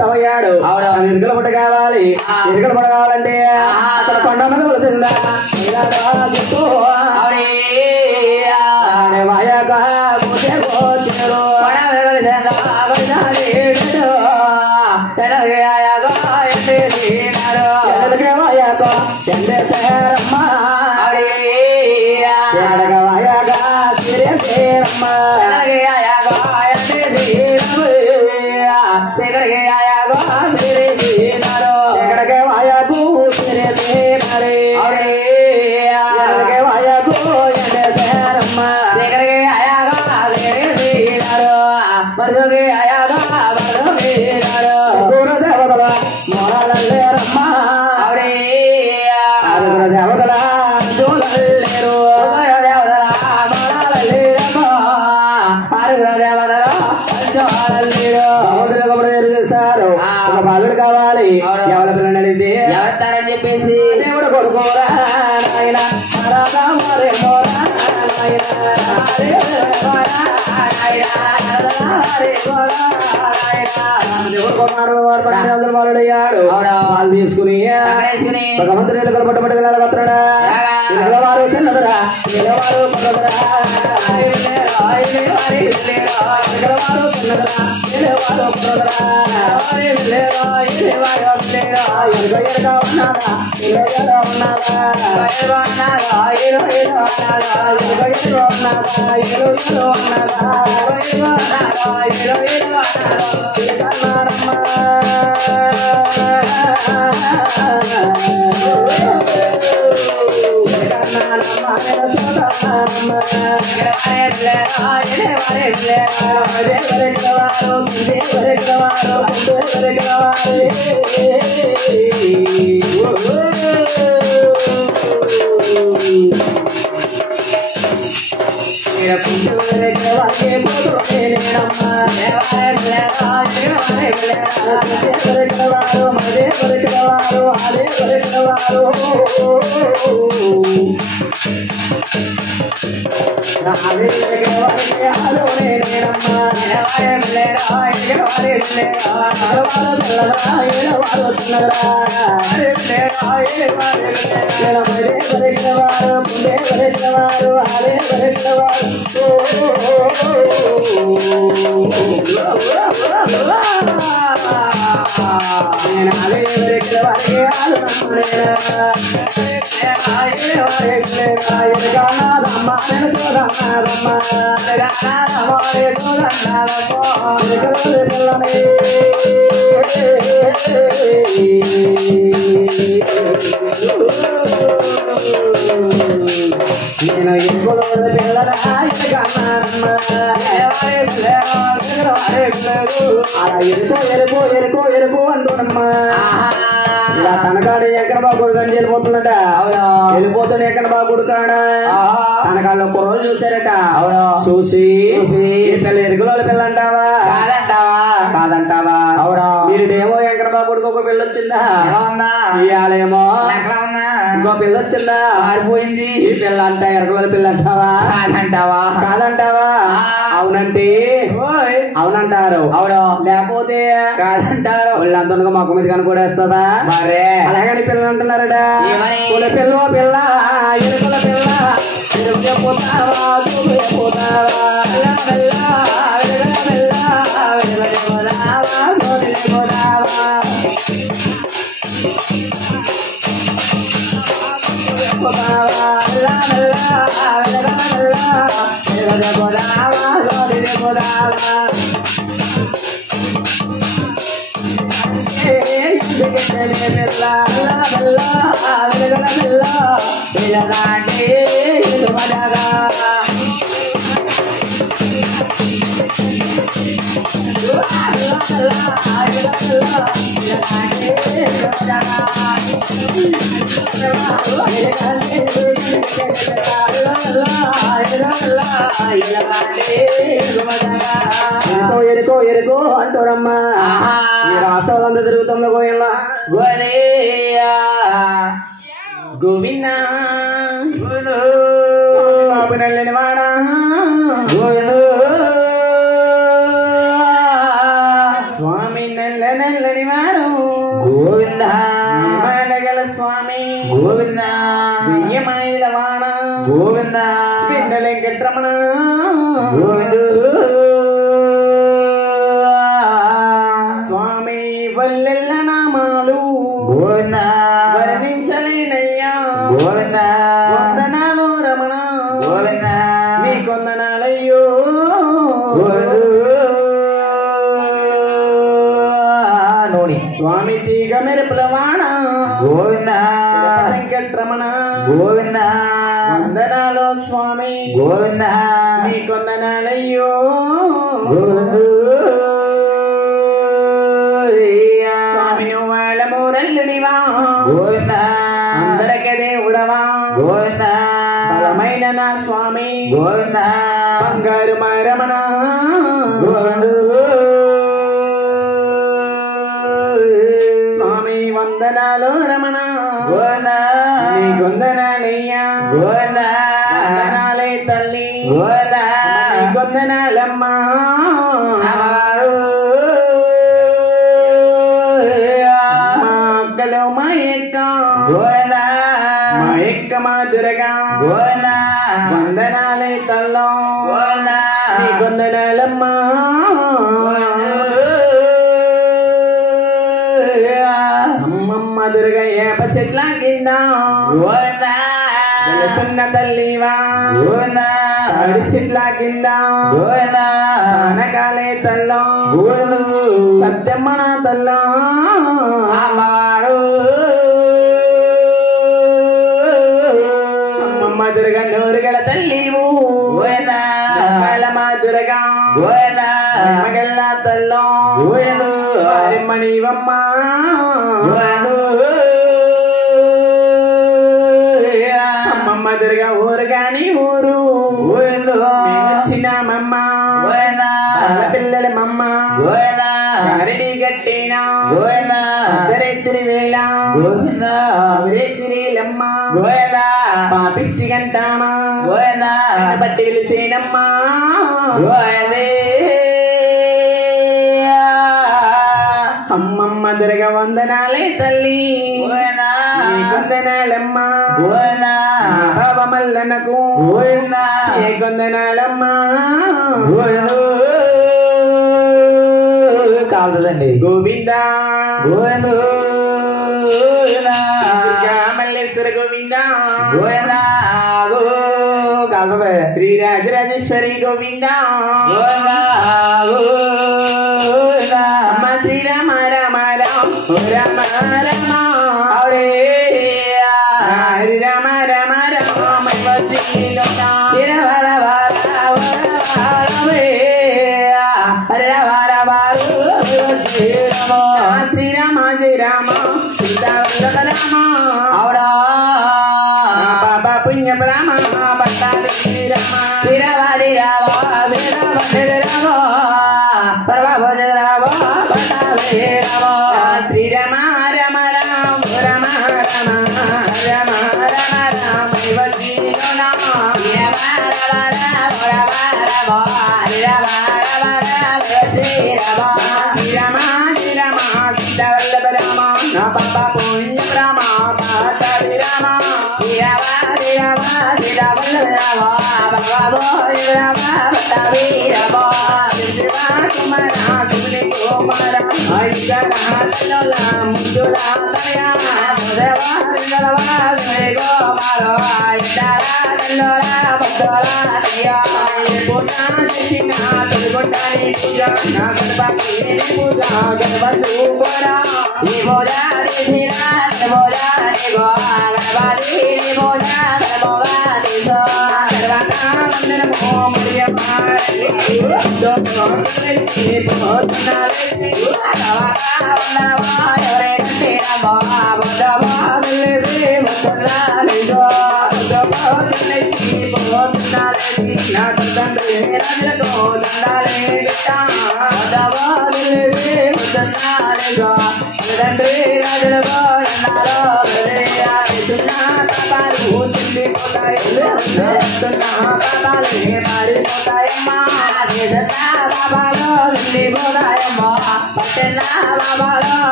తవ్వయ్యాడు ఇరుకల పుట్ట కావాలి ఇరుకల పుట్ట కావాలంటే అక్కడ కొండ మీద వచ్చిందా బాలుడు కావాలి ఎవరి పిల్లని అడిగింది ఎవరిస్తారని చెప్పేసి దేవుడు కొడుకోరా నాయన బాలుడు అయ్యాడు వాళ్ళు తీసుకుని భగవంతుని ఎలుకలు పట్టుబట్టుకెళ్ళాలి వస్తున్నాడా పిల్లవారు చిన్నదురా పిల్లవారు పట్టుదరా తనకాడు ఎక్కడ బాగా కొడుకని వెళ్ళిపోతుందట వెళ్ళిపోతాడు ఎక్కడ బాగా కొడుకాడా తనకాళ్ళు ఒక రోజు చూసారట చూసి పిల్ల ఎరుగుల పిల్ల అంటావా కాదంటావా మీరుడేమో ఎక్కడ బాగా కొడుకు ఒక పిల్ల వచ్చిందా ఇవాళేమో ఇంకో పిల్ల వచ్చిందా ఆరిపోయింది ఈ పిల్ల అంట ఎరుగుల పిల్ల అంటావా కాదంటావా అవునంటే అవునంటారు లేకపోతే కాదంటారు వాళ్ళంతా మొక్క మీద కనుకోడేస్తుందా మరే అలాగని పిల్లలు అంటున్నారట పిల్ల పిల్ల ఎరుకుల పిల్ల పోతావా పోతావా ఎరుకో ఎరుకో అంటారమ్మా రాష్ట్రాలంతా తిరుగుతున్నా గోయల్లా గోవింద బాబు నల్లని వాడా స్వామి నల్ల నల్లని వారు గోవింద గల స్వామి గోవింద బియ్యమాయిల వాడ గోవింద వెంకటరమణ గోవింద స్వామి వల్లెల్ల నామాలు గోవింద వర్ణించలేనయ్యా గోవింద వందనాలు రమణ గోవింద నీ కొందనాలయ్యో నోని స్వామి తీగ మెరుపులవాణ గోవింద వెంకటరమణ గోవింద వందనాలు స్వామి గోవింద నీ కొందనాలయ్యో స్వామి వాళ్ళ మూరల్లునివా గోవింద అందరికీ దేవుడవా గోవింద బలమైన నా స్వామి గోవింద బంగారు రమణ స్వామి వందనాలు రమణ గోవింద నీ కొందనాలయ్యా గోవింద వందనాలే తల్లి గోవింద నీ కొందనాలమ్మా మాదురగా వందనాలే తల్లో నీ కొందనాలమ్మా అమ్మమ్మ దుర్గ ఏప చెట్ల కింద సున్న తల్లివా అడి చెట్ల కింద అనకాలే తల్లో సత్యమ్మన తల్లో దుర్గ నూరుగల తల్లివు మాదురగా మగల్ల తల్లో మణివమ్మ అమ్మమ్మ దుర్గ ఊరు గాని ఊరు చిన్నమ్మ పిల్లల మమ్మ గారిని గట్టిన రేతిరి వేళ రేతిరిలమ్మ పాపిష్టి గంటామా బట్టి పిలిసేనమ్మా అమ్మమ్మ దుర్గ వందనాలే తల్లి వందనాలమ్మా బాబా మల్లనకు ఏ కొందనాలమ్మా కాదుదండి గోవింద మల్లేశ్వర గోవింద శ్రీరాజరాజేశ్వరి గోవింద శ్రీరామ రామ రామ రామ రామ హరి రామ రామ రామ శ్రీరామ జయ రామ సీతారామ బాబా పుణ్య రామ పట్టాలి రామ వీరవాడి రామ రామ ప్రభావ రామ పట్టాలి Rama Srirama Rama Rama Rama Rama Rama Rama Rama Papa punya Rama, Pata Rama, Rama, Rama, Rama, Rama, Papa punya Rama, Pata Rama, Rama, Kumara, Kumara,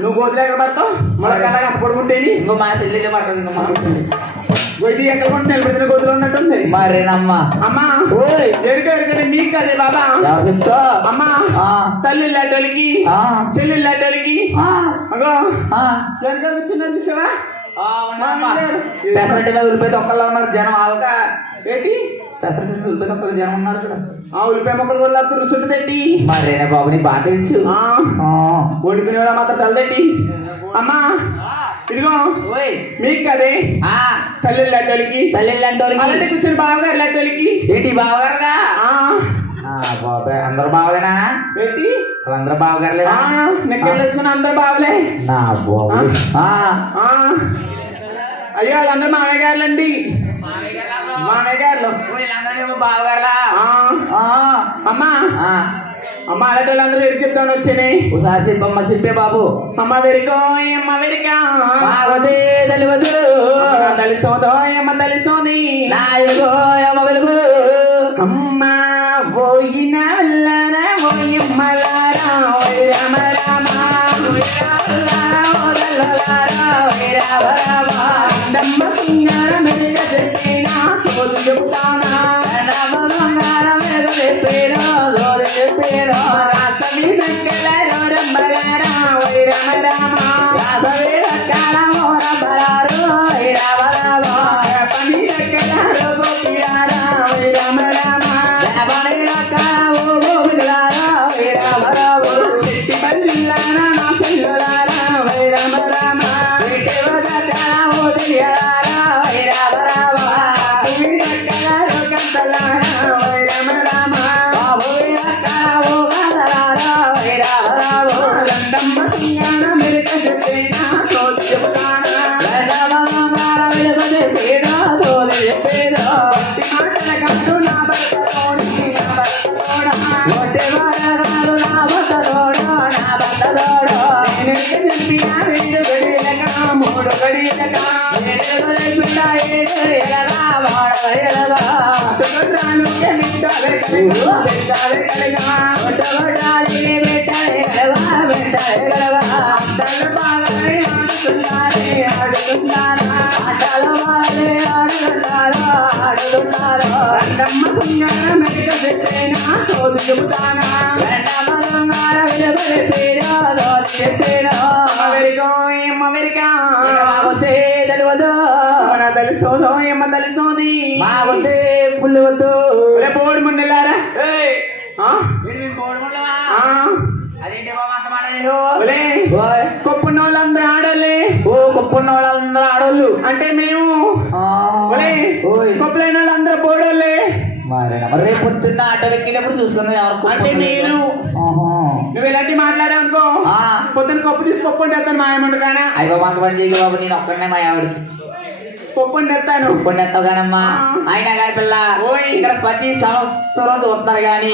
నువ్వు గోతులు ఎక్కడ పడతావు మన కళ్ళ పడుకుంటేని ఇంకో మా చెల్లి పడుతుంది ఇంకో మా వైద్య ఎక్కడ కొంటే నిలబెట్టిన గోతులు ఉన్నట్టుంది మరేనమ్మా అమ్మా ఎరుక నీకు కదే బాబా చెప్తా అమ్మా తల్లి లాంటి చెల్లి లాంటి అగో వెనక చిన్న చూసావా పెసరట్టి మీద ఉల్లిపాయ తొక్కల్లో ఉన్నారు జనం ఆల్క ఏంటి పెసరట్టి మీద ఉల్లిపాయ తొక్కలు జనం ఉన్నారు ఇక్కడ ఉల్లిపాయ మొక్కలు వల్ల రుసుంటుందేంటి మరేనా బాబు నీ బాగా తెలుసు వండుకునేవాడు మాత్రం తలదేంటి అమ్మా ఇదిగో మీకు కదే తల్లి లాంటి తల్లి లాంటి కూర్చొని బావగారు లాంటి ఏంటి బావగారుగా బాబాయ్ అందరు బావలేనా ఏంటి వాళ్ళందరూ బావగారులేనా నెక్కేసుకుని అందరు బావలే నా బాబు అయ్యో వాళ్ళందరూ మామయ్య గారులండి మామయ్య గారు బావగారులా అమ్మా అమ్మ అలాంటి వాళ్ళందరూ ఎరు చెప్తాను వచ్చాయి ఒకసారి చెప్పమ్మా చెప్పే బాబు అమ్మ వెరికో అమ్మ వెరికా తెలియదు తలిసోదో అమ్మ తలిసోది నాయుగో అమ్మ వెలుగు అమ్మ పోయిన వల్లన పోయమ్మలారా రామ రామ దమ్మ సింగార మెరుగ చెప్పినా సోదు చెబుతానా బంగార మెరుగ చెప్పినా సోదు చెప్పినా రాసవి దక్కల రమ్మలారా రామ రామ రాసవి దక్కల రమ్మలారు రామ రామ పని దక్కల గోపియారా రామ రామ పని దక్కల గోపిలారా రామ రామ సిట్టి పంజిల్లారా నా పిల్లలారా రామ రామ విటి వదకల ఓదియారా రామ రామ విటి దక్కల తెలుసోదో ఏమో తెలుసోది మాకొద్దే పుల్లి వద్దు పోడు ముండెల్లారా అదేంటి బాబా కొప్పున్న వాళ్ళందరూ ఆడలే ఓ కొప్పున్న వాళ్ళందరూ ఆడోళ్ళు అంటే మేము కొప్పులైన వాళ్ళందరూ పోడోళ్ళే మరి రేపు పొద్దున్న ఆటో ఎక్కినప్పుడు చూసుకున్నది ఎవరు అంటే నేను నువ్వు ఇలాంటి మాట్లాడావు అనుకో పొద్దున్న కప్పు తీసి పప్పు అంటే ఎత్తాను మాయమంటు కానీ అయ్యో వంద పని చేయ బాబు నేను ఒక్కడనే మా ఆవిడకి పప్పు అంటే ఎత్తాను కొన్ని ఎత్తావు కానమ్మా అయినా కాని పిల్ల ఇక్కడ ప్రతి సంవత్సరం చూస్తున్నారు గాని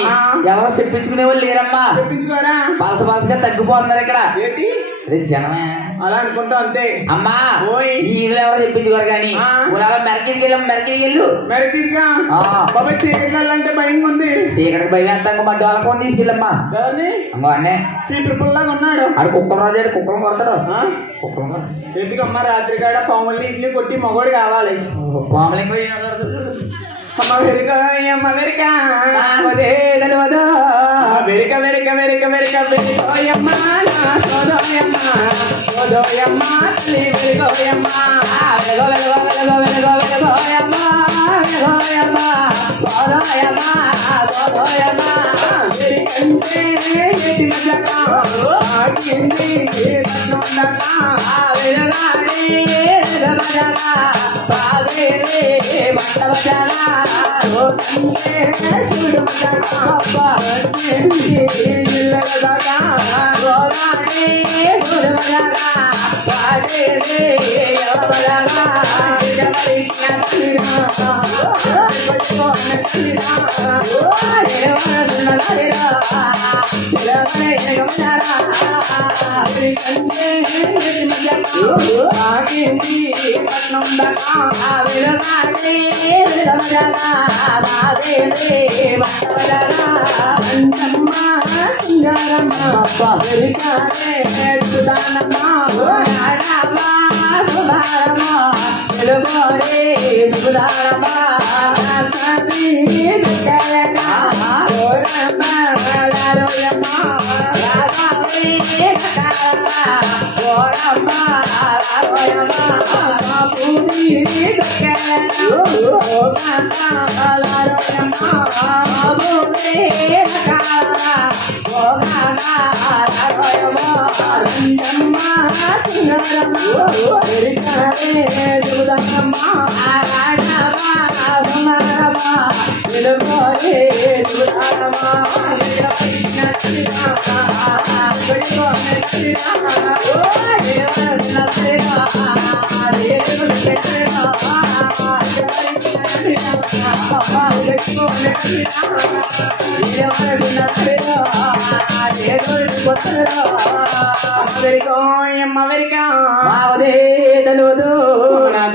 ఎవరు చెప్పించుకునే వాళ్ళు లేరమ్మా చెప్పించుకోరా పలసగా తగ్గిపోతున్నారు ఇక్కడ అదే జనమే అలా అనుకుంటా అంతే అమ్మా ఈ ఇల్లు ఎవరు చెప్పించుకోరు కానీ ఊరాలో మెరకిడికి వెళ్ళాం మెరకిడిగా బాబా చీకట్లంటే భయంగా ఉంది చీకటికి భయం ఎంత మా డోలకొని తీసుకెళ్ళమ్మా అమ్మా చీపురుపుల్లాగా ఉన్నాడు ఆడు కుక్కలు రాజు కుక్కలు కొడతాడు కుక్కలు ఎందుకమ్మా రాత్రి కాడ పాముల్ని ఇడ్లీ కొట్టి మగోడు కావాలి పాములు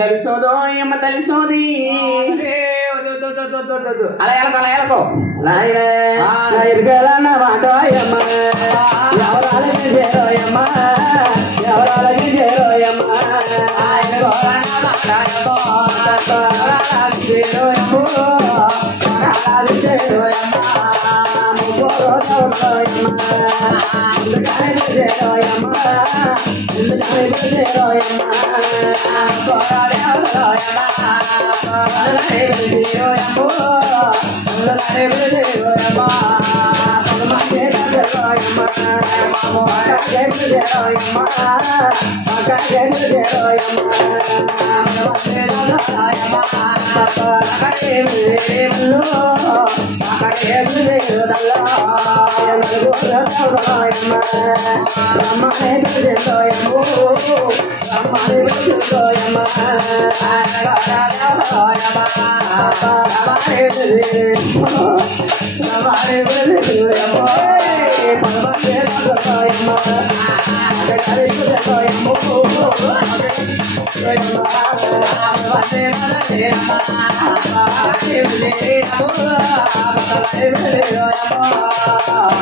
తెలుసోదో ఏమో తెలుసోది అలా ఎలకో అలా ఎలకో మాట ఎవరాలకి చేరోయమ్మా ఎవరాలకి చేరోయమ్మా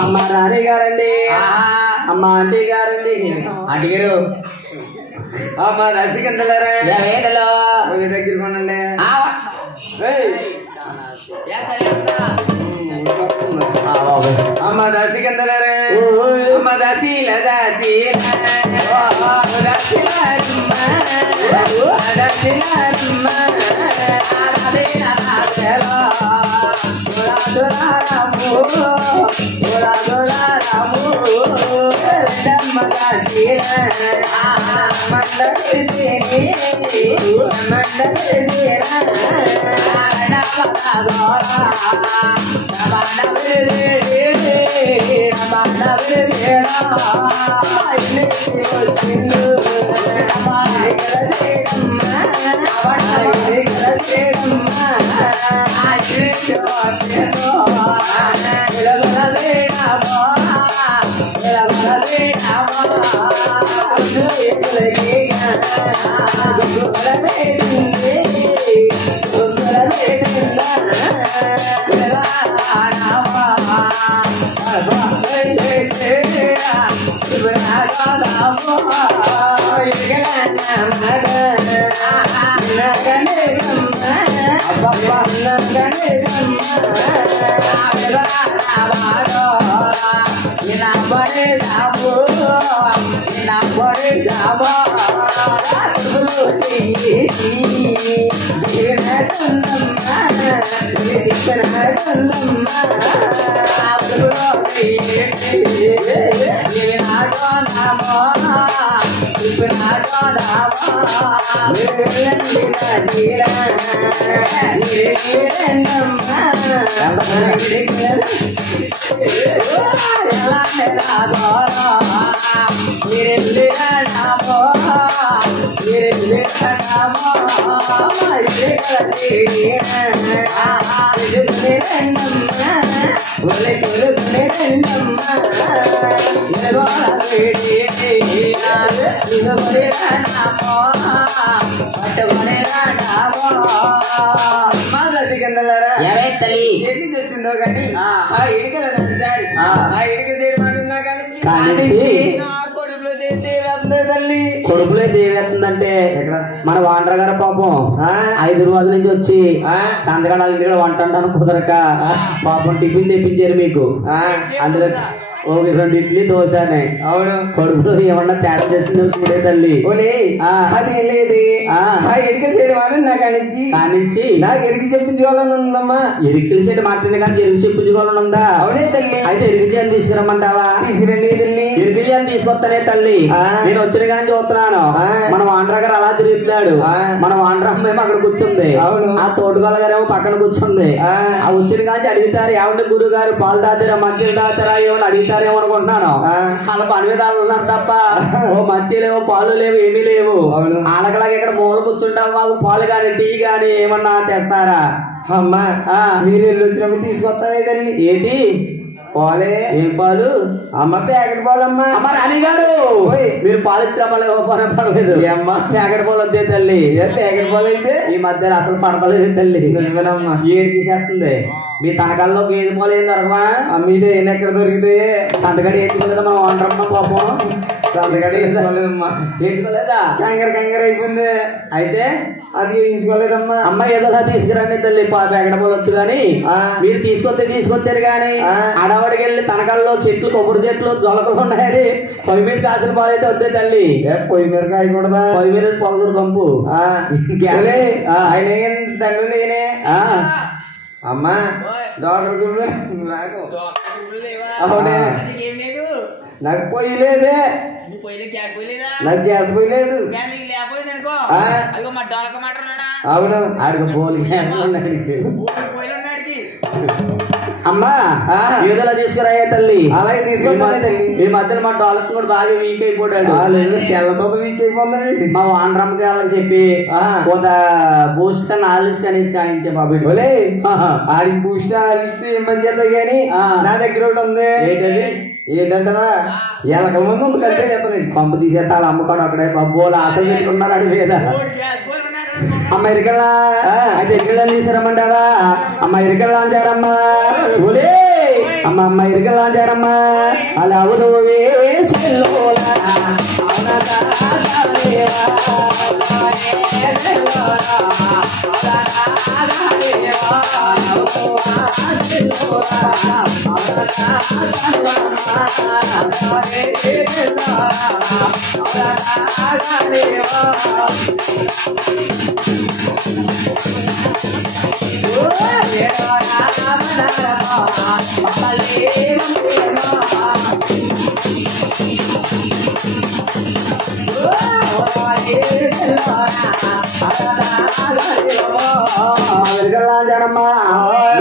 అమ్మ రాణి గారండి, అమ్మ ఆంటీ గారండి. అడిగారు అమ్మ దర్శకందలరా దగ్గర కొనండి. అమ్మ దర్శకందలరే, అమ్మ దశీల దశీల ఎన్ని వచ్చిందో కానీ ఆ ఇడికల ఇడిక చేయడం తల్లి కొడుకులే దేవేస్తుందంటే మన వాండ్ర గారు పాపం 5 రోజుల నుంచి వచ్చి సంతకాల ఇంటికి వంట కుదరక పాపం టిఫిన్ తెప్పించారు మీకు. అందులో ఒక 2 ఇడ్లీ దోశనే. అవును, కొడుకులో ఏమన్నా తేడా చేసిందో చూడే తల్లి. అది లేదు ఎడికలు చేయడం అని నాకు కానించి నాకు ఎరికి చెప్పించుకోవాలని ఉందమ్మా. ఎరికలు చేయడం మాట్లాడి కానీ ఎరికి చెప్పించుకోవాలని ఉందా? అవునే తల్లి. అయితే ఎరికి చేయని తీసుకురమ్మంటావా? తీసుకురండి తల్లి. ఎరికి చేయని తీసుకొస్తానే తల్లి. నేను వచ్చిన కానీ చూస్తున్నాను మన వాండ్ర గారు అలా తిరుగుతున్నాడు. మన వాండ్ర అమ్మేమో అక్కడ కూర్చుంది. అవును, ఆ తోటగోల గారేమో పక్కన కూర్చుంది. ఆ వచ్చిన కానీ అడుగుతారు ఏమంటే గురువు గారు పాలు తాతారా మంచిగా తాతారా ఏమని అడుగుతారేమో అనుకుంటున్నాను. వాళ్ళ పని మీద ఉన్నారు తప్ప ఓ మంచి లేవు పాలు లేవు ఏమీ లేవు. వాళ్ళకలాగా ఇక్కడ మూల కూర్చుంటాం మాకు పాలు గాని టీ గాని ఏమన్నా తెస్తారా? అమ్మా మీరు వెళ్ళి వచ్చినప్పుడు తీసుకొస్తానే తల్లి. ఏంటి పాలే? ఏం పాలు అమ్మ? ప్యాకెట్ పాలు అమ్మా. అమ్మ రాణి గారు మీరు పాలు ఇచ్చిన పర్వాలేదు అమ్మ. ప్యాకెట్ పాలు వద్దే తల్లి. ప్యాకెట్ పాలు అయితే ఈ మధ్య అసలు పడతలేదు తల్లి. నిజమేనమ్మా. ఏడు తీసేస్తుంది. మీ తనకాల్లో గేదె పాలు ఏం దొరకమా? మీదే ఏం ఎక్కడ దొరికితే సంతగడి ఏంచుకోలేదా మా వంటరమ్మ పాపం? సంతగడి ఏంచుకోలేదమ్మా. ఏంచుకోలేదా? కంగారు అయిపోయింది. అయితే అది వేయించుకోలేదమ్మా. అమ్మ ఏదోలా తీసుకురండి తల్లి ప్యాకెట్ పాలు వద్దు కానీ మీరు తీసుకొచ్చారు కానీ అడవడికి వెళ్ళి తనకాల్లో చెట్లు కొబ్బరి చెట్లు జొలకలు ఉన్నాయని పొయ్యి మీద కాసిన పాలు అయితే వద్దే తల్లి. పొయ్యి మీద కాయకూడదా? పొయ్యి మీద పొగరు పంపు ఆయన తండ్రి నేనే. అమ్మా డాక్టర్ అవునే నాకు పొయ్యి లేదే. నాకు గ్యాస్ పొయ్యి లేదు. అవును ఆడికి పోలి అమ్మా ఏదోలా తీసుకురాయే తల్లి. అలాగే తీసుకొస్తానే తల్లి. ఈ మధ్యలో మా డాలర్ కూడా బాగా వీక్ అయిపోయాడు. వీక్ అయిపోతాడు. మా వాండ్రమ్మకి వాళ్ళకి చెప్పి కొంత బూస్ట్ ఆలిస్ కనీసి కాయించే బాబు. ఆడికి బూస్ట్ ఆలిస్ ఏం పని చేద్దాం కానీ నా దగ్గర ఒకటి ఉంది. ఏంటది? ఏంటంటారా ఎలక ముందు ఉంది కలిపి ఎత్తాను పంపు తీసేస్తాను అమ్మకాడు అక్కడే బొబ్బోలు ఆశలు పెట్టుకున్నారు అడి మీద. అమెరికా అయితే ఎక్కడ తీసుకురమ్మంటావా? ఇరికలాంచారమ్మ ఒలే అమ్మ ఇరికలాంచారమ్మ అలా ఉదవే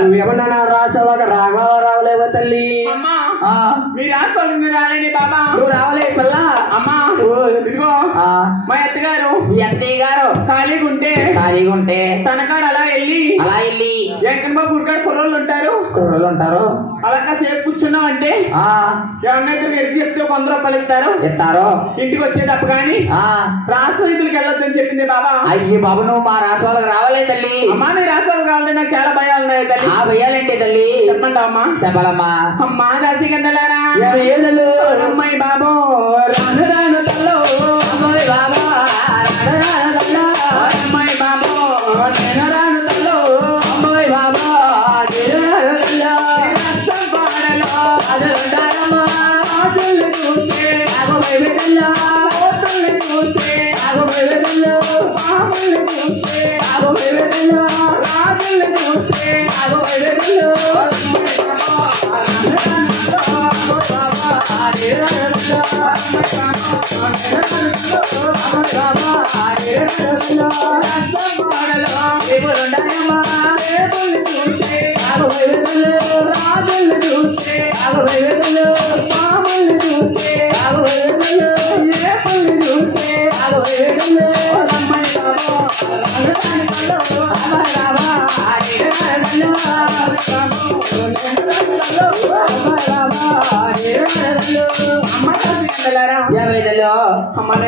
నువ్వేమన్నా రాష్ట్రంలో రాఘవరావు లేవో తల్లి మీ రాష్ట్రంలో రాలేని బాబా నువ్వు రావలే పిల్ల అమ్మా ఇదిగో మా అత్తగారు ఖాళీగా ఉంటే తనకాడ అలా వెళ్ళి వెంకన్న బాబు గుడికాడ కుర్రోళ్ళు ఉంటారు అలా కాసేపు కూర్చున్నాం అంటే ఎవరినైతే ఎరిగి చెప్తే 100 రూపాయలు ఇస్తారు ఇంటికి వచ్చేటప్పు కానీ రాష్ట్ర వీధులకి వెళ్ళొద్దని చెప్పింది బాబా. అయ్యి బాబు నువ్వు మా రాష్ట్రాలకు రావాలే తల్లి. అమ్మా నీ రాష్ట్రాలకు కావాలంటే నాకు చాలా భయాలు ఉన్నాయి తల్లి. ఆ భయాలేంటి తల్లి చెప్పంటావమ్మా? చెప్పాలమ్మా. అమ్మా దర్శకందలారా అమ్మాయి బాబు రాను రాను తల్లు అమ్మాయి బాబు రాను తల్లు అమ్మాయి బాబు నేను రాను తల్లు అమ్మాయి బాబు నేను రాను తల్లు రక్తం పాడలో అదుంటారమ్మా ఆశలు చూస్తే అగోబై బిడ్డల్లో ఓతల్ని చూస్తే అగోబై బిడ్డల్లో పాముల్ని చూస్తే అగోబై బిడ్డల్లో రాజుల్ని చూస్తే అగోబై బిడ్డల్లో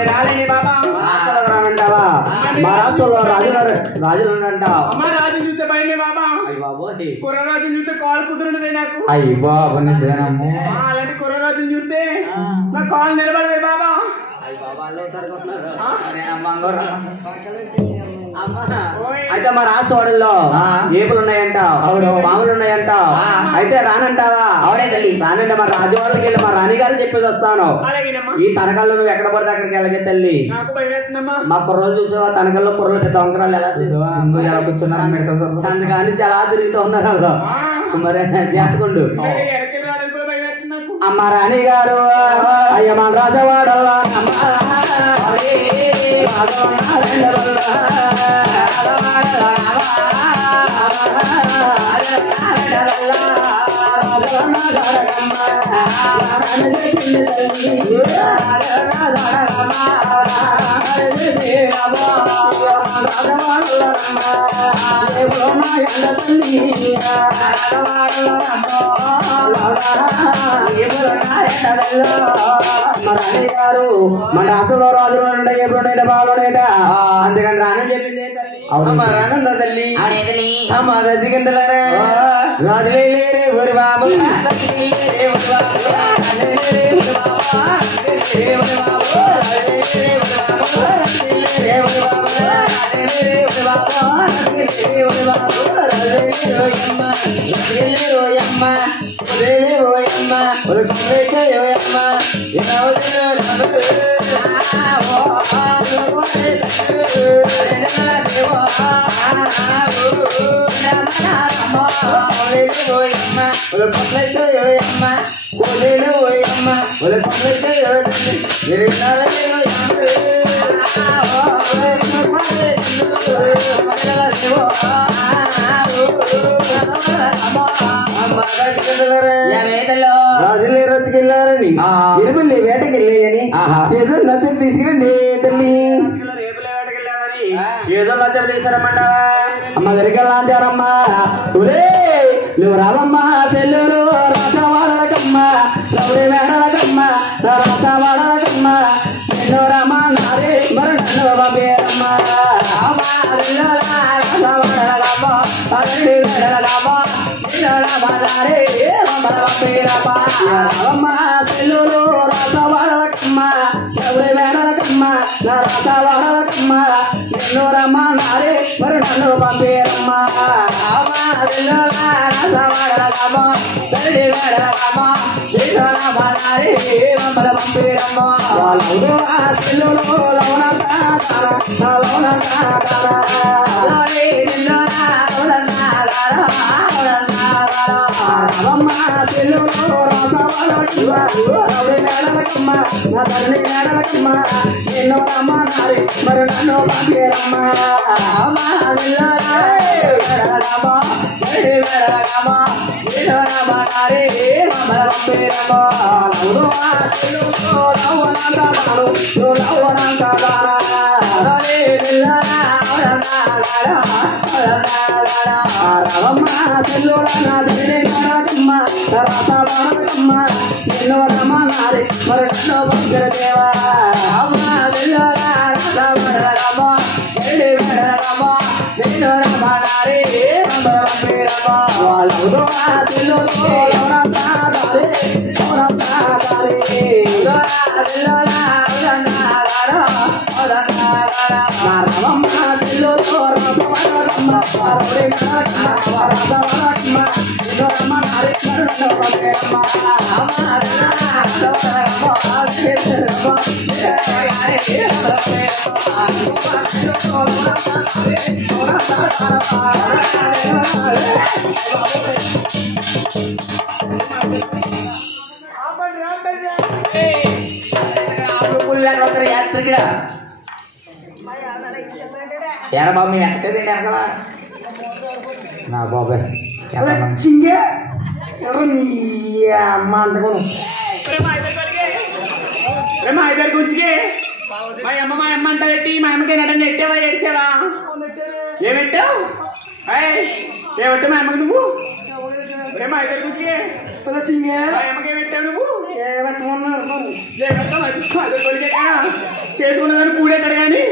రాలేని బాబా రానంటావా? మా రాష్ట్రంలో రాజులు అంటావు. అమ్మ రాజు చూస్తే భయమే బాబా. కుర్రరాజుని చూస్తే కాలు కుదురుండదే నాకు. అయ్యి బాబు అలాంటి కుర్రరాజుని చూస్తే నా కాలు నిలబడవే బాబా. అయితే మా రాష్ట్రంలో ఏపులు ఉన్నాయంటావు, మామూలు ఉన్నాయంటావు. అయితే రానంటావా? అవునే తల్లి రానంటే మా రాజు వాళ్ళకి వెళ్ళి మా రాణిగారు చెప్పేసి వస్తాను. ఈ తనకల్లో నువ్వు ఎక్కడ పడితే అక్కడికి వెళ్ళగే తల్లి. మా కుర్రలు చూసావా? తనకల్లో కుర్రలు పెద్ద వంకరాలు ఎలా చూసావా? ఎలా కూర్చున్నారు అందుకని చాలా తిరుగుతూ ఉన్నారు. మరి జాతకుండు అమ్మ రాణి గారు అయ్య మన రాజవాడల్లా గారు మన అసలు రాజులు ఎప్పుడు బాగున్నాయట. అందుకని రానని చెప్పింది రానందా తల్లి. అమ్మ దశకందలారా రాజులే లేరే ఊరి బాబు రాజులే రోజుకెళ్ళారని ఇరుపుల్లి వేటకెళ్ళాయని ఏదో నచ్చని తీసుకురండి తల్లి. ఏదో లచ్చలు తీసారమ్మంటావా? అమ్మ వెరికల్లాంచారమ్మా నువ్వు రావమ్మా చెల్లెలు రాసవాడకమ్మ రౌడి మేడలకమ్మ రాసవాడకమ్మ ఎన్నో రమ్మ నారే మరి నన్ను బాబేరమ్మ రాసవాడకమ్మ రావమ్మ సెల్లులు రాసవాడలకమ్మ ఎవరి వేడలకమ్మ నా రాసవాడలకమ్మ నిన్ను రమ్మన్నారే మరి నన్ను పంపేరమ్మ రాసవాడలకమ్మ ఎవరి వేడలకమ్మ నిన్ను రమ్మన్నారే మమ్మల పంపేరమ్మ సెల్లులు ఎన్నో రమ్మన్నారు మరి నన్ను పంపేరమ్మ రవమ్మ తెల్లోడ నా దేవమ్మ ఎన్నో రమ్మన్నారు మరి నన్ను పంపేరదేవా ఎరా బాబు మేము ఎక్కడేది వెనకాల నా బాబాయ్ చింగే అమ్మ అంటుకో మా అమ్మ అంట పెట్టి మా అమ్మకి నటన ఎట్టావా ఏడ్చావా ఏమెట్టావు ఏమంటే మా అమ్మకి నువ్వు మా ఇద్దరి గురించి చేసుకున్నదాన్ని కూడెట్టాడు కానీ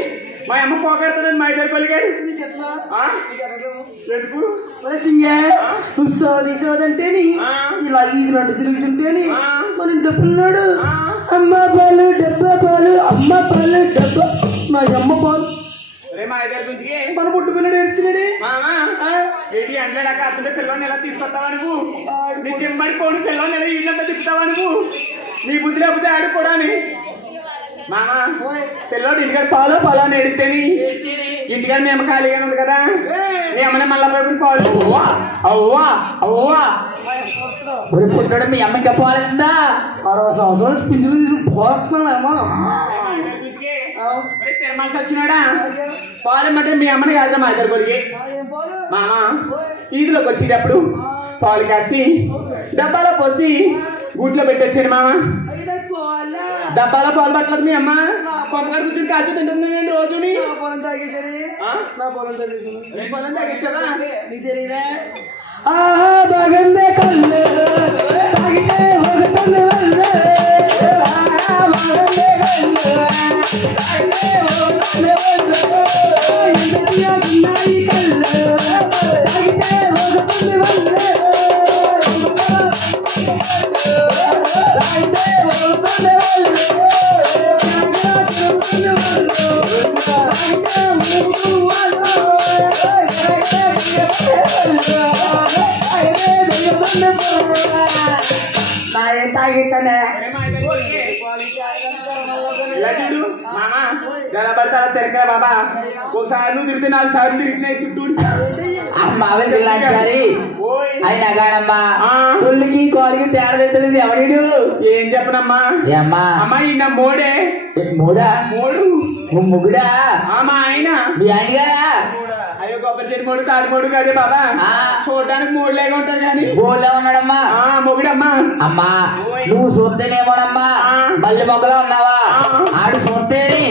మా అమ్మ పోగొడతాడని మా ఇద్దరు కొలిగాడు సోది సోదంటేని ఇలా ఈది రెండు తిరుగుతుంటేని మన డబ్బున్నాడు అమ్మ పాలు డబ్బా పాలు అమ్మ పాలు డబ్బా మా అమ్మ పాలు మా ఇద్దరి గురించి మన పుట్టు పిల్లడు ఎడుతున్నాడు ఏంటి అంటాడాక అతను పిల్లల్ని ఎలా తీసుకొస్తావా నువ్వు నీ చెంబడి పోను పిల్లల్ని ఎలా ఇళ్ళంతా తిప్పుతావా నువ్వు నీ బుద్ధి లేకపోతే ఆడుకోవడాని మామా పిల్లోడు ఇంటికాడ పాలు పొలాన్ని ఎడితేని ఇంటికాడ మేము ఖాళీగానే ఉంది కదా ఏమన్నా మళ్ళా పోయి పాలు అవ్వా అవ్వా అవ్వా పుట్టాడు మీ అమ్మ ఇంకా పోలేదా 60 సంవత్సరాలు పింఛను తీసుకుని పోతున్నామా తిరుమలకి వచ్చినాడా పాలెమ్మంటే మీ అమ్మని కాదురా మా ఇద్దరు కొలిగి మామ ఈదులోకి వచ్చేటప్పుడు పాలు కాసి డబ్బాలో పోసి గూట్లో పెట్టొచ్చాడు మామ డబ్బాలో పాలు పట్టలేదు మీ అమ్మ కొంపగారు కూర్చొని కాల్చి తింటుంది నేను రోజుని పొలం తాగేసరి నా పొలం తాగేసాను పొలం తాగేసావా నీకు తెలియదా బాగుందే కళ్ళు తాగితే ఒకటన్ను వల్లే బాగుందే కళ్ళు తాగితే ఒకటన్ను వల్లే ఉన్నాయి కళ్ళు తాగితే ఒకటన్ను వల్లే తాగితే ఒకటన్ను తాగించండి మామా ఎలా పడతారా తెరకరా బాబా ఒకసారి నువ్వు తిరిగితే 4 సార్లు తిరిగినాయి చుట్టూ పుల్లికి కోలికి తేడా తెచ్చలేదు ఎవడు ఏం చెప్పనమ్మా అమ్మా ఈయన మోడే మూడా మోడు ముగ్గుడా మా ఆయన మీ ఆయన గారా అయ్యో కొబ్బరి చెట్టు మోడు తాడి మోడు కదే బాబా చూడడానికి మూడులాగా ఉంటాడు కానీ బోర్లా ఉన్నాడమ్మా మొగుడమ్మా అమ్మా నువ్వు చూస్తేనేమోనమ్మా మళ్ళీ మొగ్గలో ఉన్నావా ఆడు చూస్తేని